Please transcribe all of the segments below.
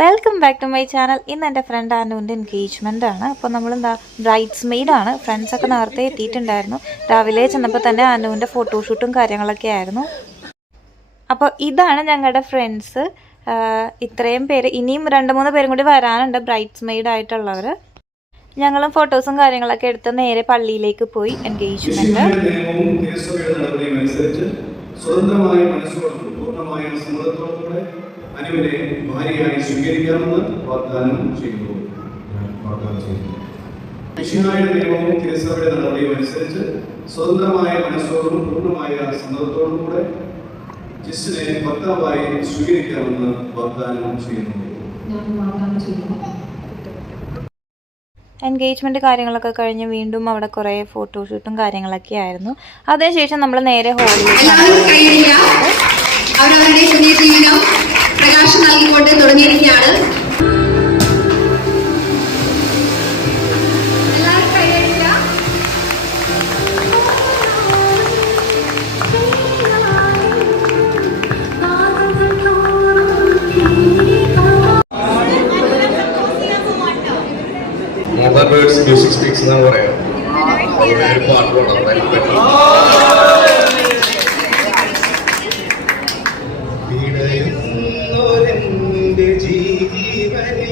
Welcome back to my channel. ഇന്ന് എൻ്റെ front അനുവിൻ്റെ engagement ആണ്. അപ്പോൾ നമ്മളെന്താ ബ്രൈഡ്സ് മെയ്ഡാണ്. ഫ്രണ്ട്സൊക്കെ നേരത്തെ എത്തിയിട്ടുണ്ടായിരുന്നു. രാവിലെ ചെന്നപ്പോൾ തന്നെ അനുവിൻ്റെ ഫോട്ടോഷൂട്ടും കാര്യങ്ങളൊക്കെ ആയിരുന്നു. അപ്പോൾ ഇതാണ് ഞങ്ങളുടെ ഫ്രണ്ട്സ്. ഇത്രയും പേര്, ഇനിയും 2-3 പേരും കൂടി വരാനുണ്ട് ബ്രൈഡ്സ് മെയ്ഡായിട്ടുള്ളവർ. ഞങ്ങളും ഫോട്ടോസും കാര്യങ്ങളൊക്കെ എടുത്ത് നേരെ പള്ളിയിലേക്ക് പോയി എൻഗേജ്മെൻറ്റ്. സ്വതന്ത്രമായ മനസ്സോടും പൂർണ്ണമായ സമ്മതത്തോടുകൂടെ അനുവിനെ ഭാര്യയായി സ്വീകരിക്കാമെന്ന് വാഗ്ദാനം ചെയ്യുന്നു. മിശിഹായുടെ നിയമവും തിരുസഭയുടെ നടപടിയും അനുസരിച്ച് സ്വതന്ത്രമായ മനസ്സോടും പൂർണ്ണമായ സമ്മതത്തോടും കൂടെ ജിസിനെ ഭർത്താവായി സ്വീകരിക്കാമെന്ന് വാഗ്ദാനം ചെയ്യുന്നു. എൻഗേജ്മെൻറ്റ് കാര്യങ്ങളൊക്കെ കഴിഞ്ഞ് വീണ്ടും അവിടെ കുറേ ഫോട്ടോഷൂട്ടും കാര്യങ്ങളൊക്കെ ആയിരുന്നു. അതിനുശേഷം നമ്മൾ നേരെ ഹോളിലേക്ക് അവരവരുടെ പുതിയ ജീവിതം പ്രകാശം നൽകിക്കൊണ്ട് തുടങ്ങിയിരിക്കുകയാണ്. Mother Birds Music Speaks എന്നാണ് പറയാം. ഒരു പാട്ട് പോകണം. ജീവനിൽ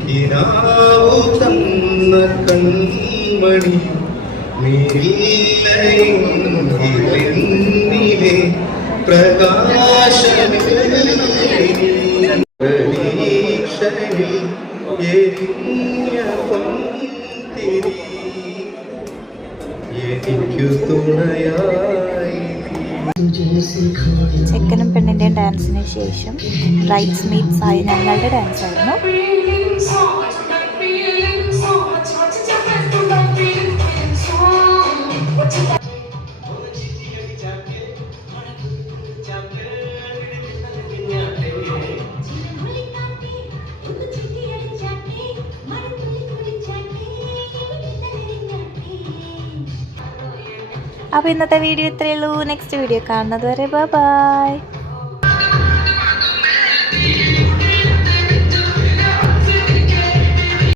കിനാവു തന്ന കൺമണി നീലയിലെ പ്രകാശനിൽ എരിഞ്ഞ പന്തിരി എനിക്കു തുണയായി. ചെക്കനും പെണ്ണിൻ്റെയും ഡാൻസിന് ശേഷം ബ്രൈഡ്സ് മെയ്ഡ്സ് ആയി ഞങ്ങളുടെ ഡാൻസ് ആയിരുന്നു. അപ്പോൾ ഇന്നത്തെ വീഡിയോ ഇത്രയേ ഉള്ളൂ. നെക്സ്റ്റ് വീഡിയോ കാണുന്നത് വരെ ബൈ.